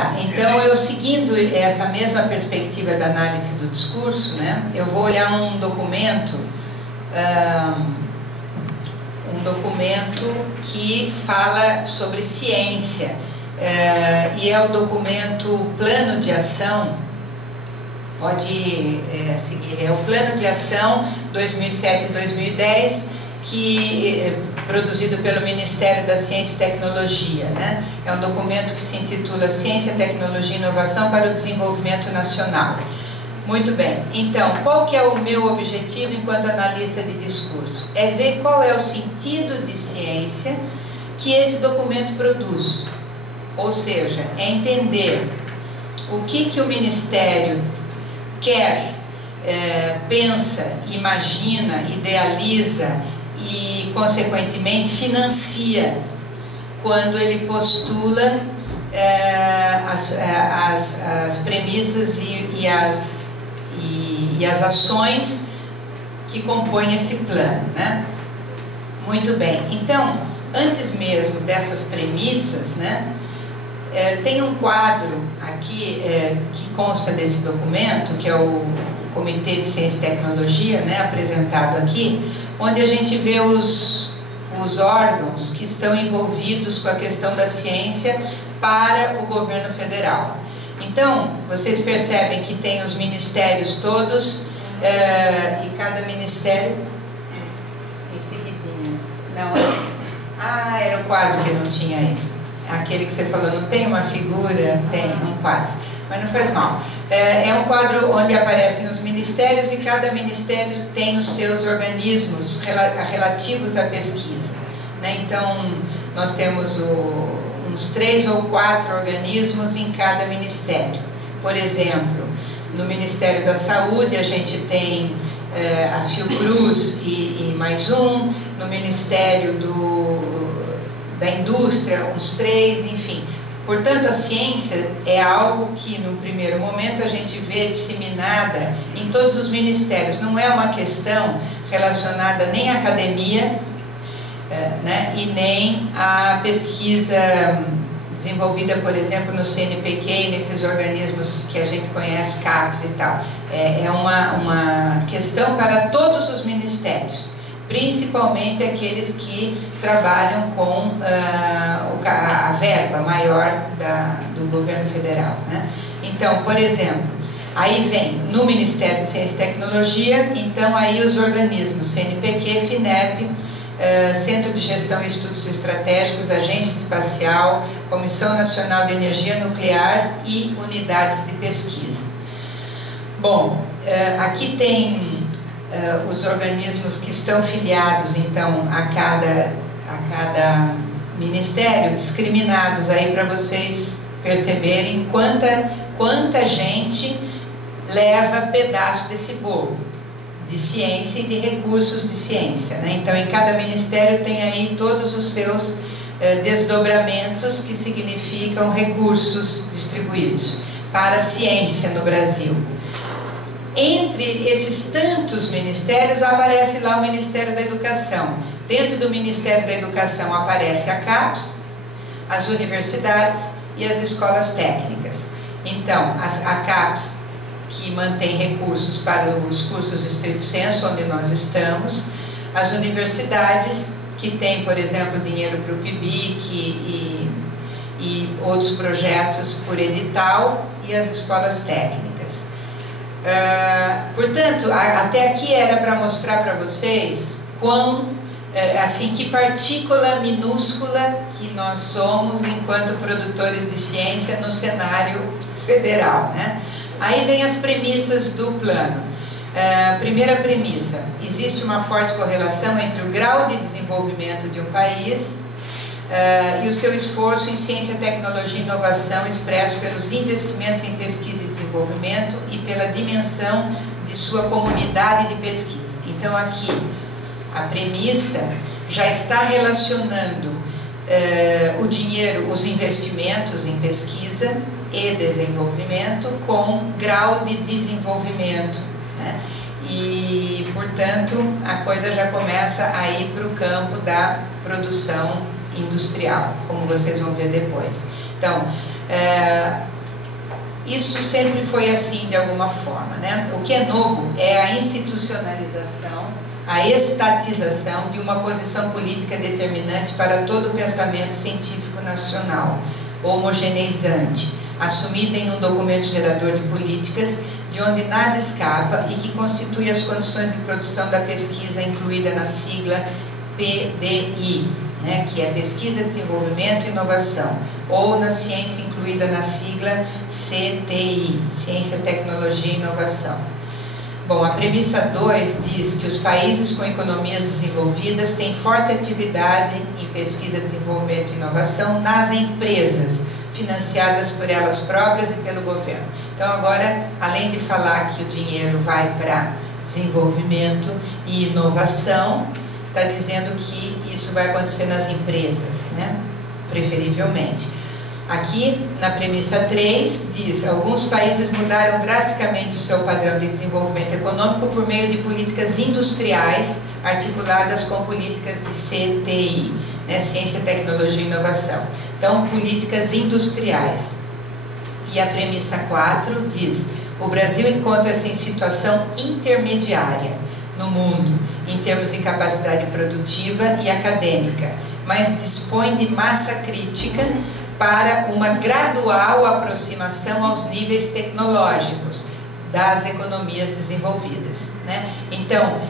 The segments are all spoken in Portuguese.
Tá, então eu seguindo essa mesma perspectiva da análise do discurso, né, eu vou olhar um documento que fala sobre ciência, e é o documento Plano de Ação, pode seguir, é o Plano de Ação 2007-2010, que produzido pelo Ministério da Ciência e Tecnologia, né? É um documento que se intitula Ciência, Tecnologia e Inovação para o Desenvolvimento Nacional. Muito bem, então, qual que é o meu objetivo enquanto analista de discurso? É ver qual é o sentido de ciência que esse documento produz. Ou seja, é entender o que o Ministério quer, pensa, imagina, idealiza e, consequentemente, financia quando ele postula as premissas e as ações que compõem esse plano, né? Muito bem, então, antes mesmo dessas premissas, né, tem um quadro aqui que consta desse documento, que é o Comitê de Ciência e Tecnologia, né, apresentado aqui, onde a gente vê os órgãos que estão envolvidos com a questão da ciência para o governo federal. Então, vocês percebem que tem os ministérios todos, e cada ministério... Em seguidinho. Não, era o quadro que não tinha aí. Aquele que você falou, não tem uma figura? Tem um quadro, mas não faz mal. É um quadro onde aparecem os ministérios e cada ministério tem os seus organismos relativos à pesquisa, né? Então, nós temos uns 3 ou 4 organismos em cada ministério. Por exemplo, no Ministério da Saúde a gente tem a Fiocruz e mais um, no Ministério da Indústria uns 3, enfim. Portanto, a ciência é algo que, no primeiro momento, a gente vê disseminada em todos os ministérios. Não é uma questão relacionada nem à academia, né, e nem à pesquisa desenvolvida, por exemplo, no CNPq, nesses organismos que a gente conhece, CAPES e tal. É uma questão para todos os ministérios, principalmente aqueles que trabalham com a verba maior do governo federal, né? Então, por exemplo, aí vem no Ministério de Ciência e Tecnologia, então aí os organismos CNPq, FINEP, Centro de Gestão e Estudos Estratégicos, Agência Espacial, Comissão Nacional de Energia Nuclear e unidades de pesquisa. Bom, aqui tem os organismos que estão filiados, então, a cada ministério, discriminados aí para vocês perceberem quanta gente leva pedaço desse bolo de ciência e de recursos de ciência, né? Então, em cada ministério tem aí todos os seus desdobramentos, que significam recursos distribuídos para a ciência no Brasil. Entre esses tantos ministérios aparece lá o Ministério da Educação. Dentro do Ministério da Educação aparece a CAPES, as universidades e as escolas técnicas. Então, a CAPES, que mantém recursos para os cursos estrito sensu, onde nós estamos, as universidades, que têm, por exemplo, dinheiro para o PIBIC e outros projetos por edital, e as escolas técnicas. Portanto, até aqui era para mostrar para vocês assim, que partícula minúscula que nós somos enquanto produtores de ciência no cenário federal, né? Aí vem as premissas do plano. Primeira premissa: existe uma forte correlação entre o grau de desenvolvimento de um país e o seu esforço em ciência, tecnologia e inovação, expresso pelos investimentos em pesquisa e desenvolvimento e pela dimensão de sua comunidade de pesquisa. Então, aqui, a premissa já está relacionando o dinheiro, os investimentos em pesquisa e desenvolvimento com grau de desenvolvimento, né? E, portanto, a coisa já começa a ir para o campo da produção industrial, como vocês vão ver depois. Então, Isso sempre foi assim de alguma forma, né? O que é novo é a institucionalização, a estatização de uma posição política determinante para todo o pensamento científico nacional, homogeneizante, assumida em um documento gerador de políticas, de onde nada escapa e que constitui as condições de produção da pesquisa incluída na sigla PDI, né, que é Pesquisa, Desenvolvimento e Inovação, ou na ciência incluída na sigla CTI, Ciência, Tecnologia e Inovação. Bom, a premissa 2 diz que os países com economias desenvolvidas têm forte atividade em pesquisa, desenvolvimento e inovação nas empresas, financiadas por elas próprias e pelo governo. Então agora, além de falar que o dinheiro vai para desenvolvimento e inovação, está dizendo que isso vai acontecer nas empresas, né? Preferivelmente. Aqui, na premissa 3, diz: alguns países mudaram drasticamente o seu padrão de desenvolvimento econômico por meio de políticas industriais articuladas com políticas de CTI, né? Ciência, Tecnologia e Inovação. Então, políticas industriais. E a premissa 4 diz: o Brasil encontra-se em situação intermediária no mundo, em termos de capacidade produtiva e acadêmica, mas dispõe de massa crítica para uma gradual aproximação aos níveis tecnológicos das economias desenvolvidas, né? Então,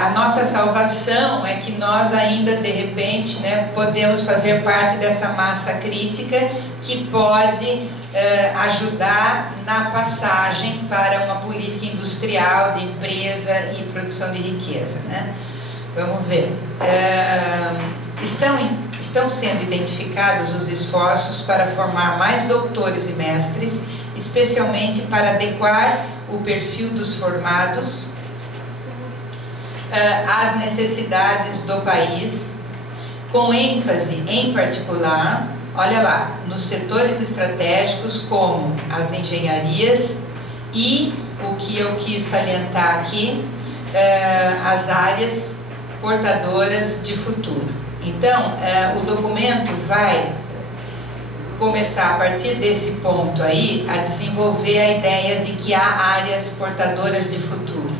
a nossa salvação é que nós ainda, de repente, né, podemos fazer parte dessa massa crítica que pode ajudar na passagem para uma política industrial de empresa e produção de riqueza, né? Vamos ver. Estão sendo identificados os esforços para formar mais doutores e mestres, especialmente para adequar o perfil dos formados às necessidades do país, com ênfase, em particular, olha lá, nos setores estratégicos como as engenharias e, o que eu quis salientar aqui, as áreas portadoras de futuro. Então, o documento vai começar a partir desse ponto aí a desenvolver a ideia de que há áreas portadoras de futuro,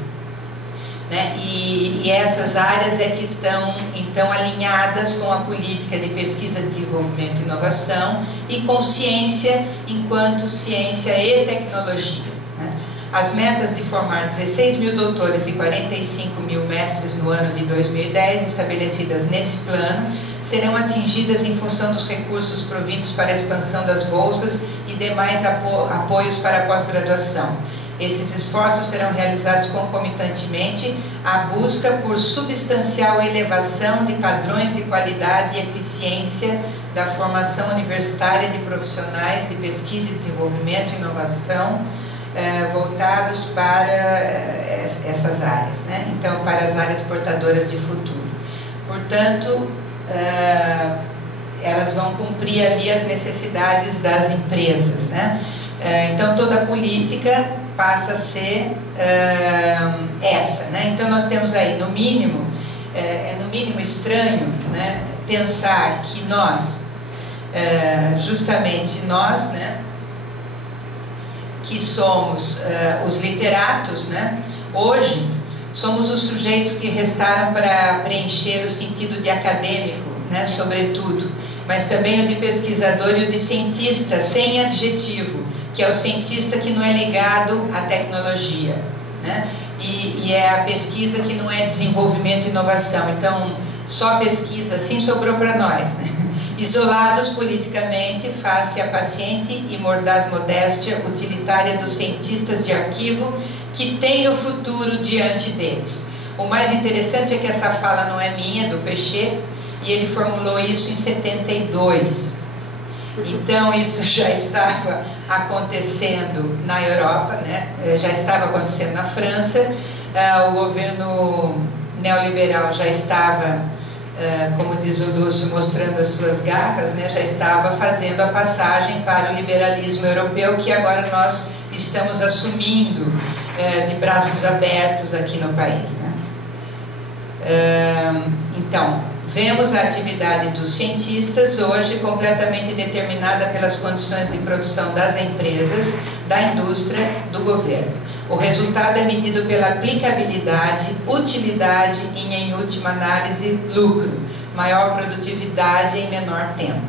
né? E essas áreas é que estão então alinhadas com a política de pesquisa, desenvolvimento e inovação e com ciência enquanto ciência e tecnologia, né? As metas de formar 16 mil doutores e 45 mil mestres no ano de 2010, estabelecidas nesse plano, serão atingidas em função dos recursos provindos para a expansão das bolsas e demais apoios para a pós-graduação. Esses esforços serão realizados concomitantemente à busca por substancial elevação de padrões de qualidade e eficiência da formação universitária de profissionais de pesquisa e desenvolvimento e inovação, voltados para essas áreas, né? Então, para as áreas portadoras de futuro. Portanto, elas vão cumprir ali as necessidades das empresas, né? Então, toda a política passa a ser essa, né? Então, nós temos aí, no mínimo, no mínimo estranho, né, pensar que nós, justamente nós, né, que somos os literatos, né, hoje somos os sujeitos que restaram para preencher o sentido de acadêmico, né, sobretudo, mas também o de pesquisador e o de cientista, sem adjetivo, que é o cientista que não é ligado à tecnologia, né? E é a pesquisa que não é desenvolvimento e inovação. Então, só pesquisa, assim sobrou para nós, né? Isolados politicamente, face à paciente e mordaz modéstia utilitária dos cientistas de arquivo que têm o futuro diante deles. O mais interessante é que essa fala não é minha, é do Pechet, e ele formulou isso em 72. Então, isso já estava acontecendo na Europa, né? Já estava acontecendo na França, o governo neoliberal já estava, como diz o Lúcio, mostrando as suas garras, né? Já estava fazendo a passagem para o liberalismo europeu, que agora nós estamos assumindo de braços abertos aqui no país, né? Então, Vemos a atividade dos cientistas hoje completamente determinada pelas condições de produção das empresas, da indústria, do governo. O resultado é medido pela aplicabilidade, utilidade e, em última análise, lucro, maior produtividade em menor tempo.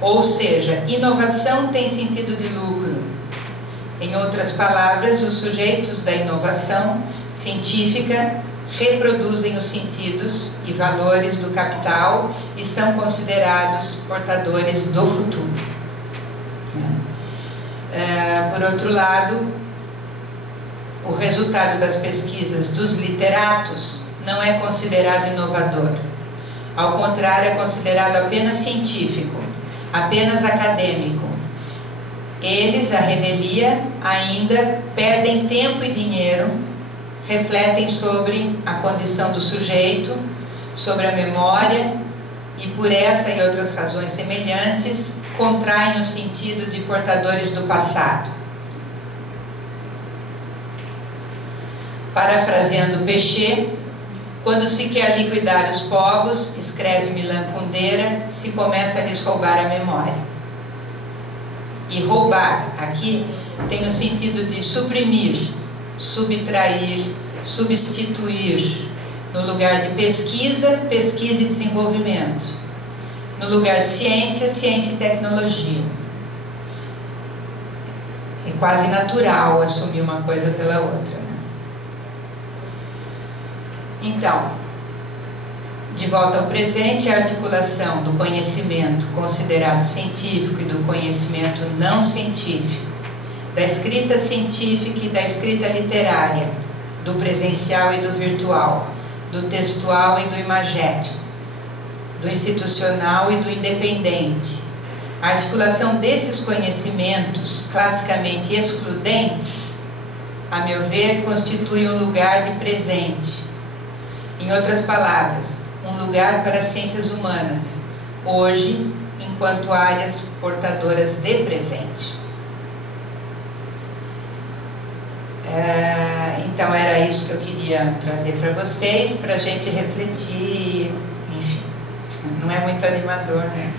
Ou seja, inovação tem sentido de lucro. Em outras palavras, os sujeitos da inovação científica reproduzem os sentidos e valores do capital e são considerados portadores do futuro. Por outro lado, o resultado das pesquisas dos literatos não é considerado inovador. Ao contrário, é considerado apenas científico, apenas acadêmico. Eles, à revelia, ainda perdem tempo e dinheiro, refletem sobre a condição do sujeito, sobre a memória e, por essa e outras razões semelhantes, contraem o sentido de portadores do passado. Parafraseando Péchet, quando se quer liquidar os povos, escreve Milan Kundera, se começa a lhes roubar a memória. E roubar, aqui, tem o sentido de suprimir, subtrair, substituir. No lugar de pesquisa, pesquisa e desenvolvimento. No lugar de ciência, ciência e tecnologia. É quase natural assumir uma coisa pela outra, né? Então, de volta ao presente, a articulação do conhecimento considerado científico e do conhecimento não científico, da escrita científica e da escrita literária, do presencial e do virtual, do textual e do imagético, do institucional e do independente. A articulação desses conhecimentos, classicamente excludentes, a meu ver, constitui um lugar de presente. Em outras palavras, um lugar para as ciências humanas, hoje, enquanto áreas portadoras de presente. Então era isso que eu queria trazer para vocês, para a gente refletir, enfim, não é muito animador, né?